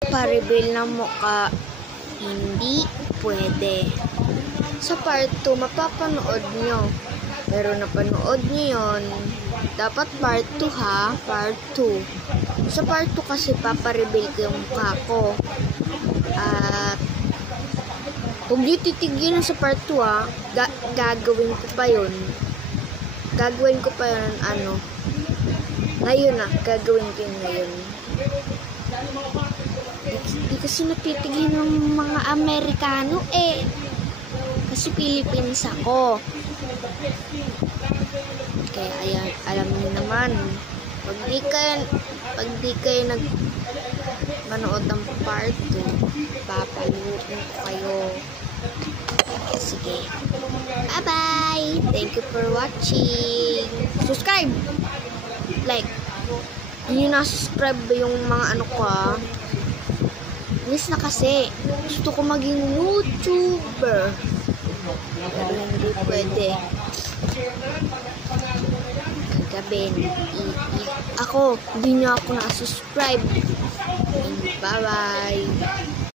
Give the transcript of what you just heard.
Pa-reveal ng mukha, hindi pwede. Sa part 2, mapapanood nyo. Pero napanood nyo yun. Dapat part 2 ha, part 2. Sa part 2 kasi papareveal ko yung mukha ko. At kung di titigil sa part 2 ha, gagawin ko pa yun. Gagawin ko pa yun, ngayon gagawin ko yun ngayon. Di kasi natitigil ng mga Amerikano kasi Philippines ako. Kaya ayan, alam niyo naman, pag di kayo manood ng part 2, papaluin ko kayo. Sige. Bye-bye! Thank you for watching. Subscribe! Like. Hindi nyo na-subscribe yung mga ko Miss na kasi. Gusto ko maging YouTuber. Pero hindi pwede. Kagabi. Hindi nyo ako na-subscribe. Bye-bye!